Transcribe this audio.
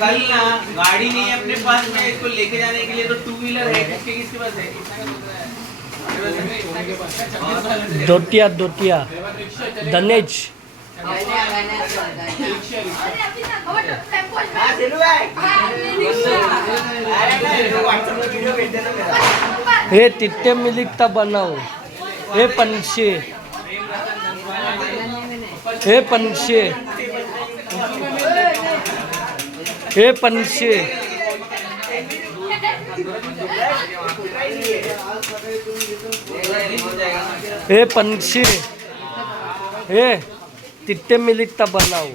कल ना गाड़ी नहीं है अपने पास में, इसको लेके जाने के लिए तो टू व्हीलर है, किसके पास है? दोटिया दोटिया दनेज हे तिट्टे मिलिकता बनाव हे पंचशे हे पंचशे हे पंचशे हे पंचशे हे तिट्टे मिलिकता बनाव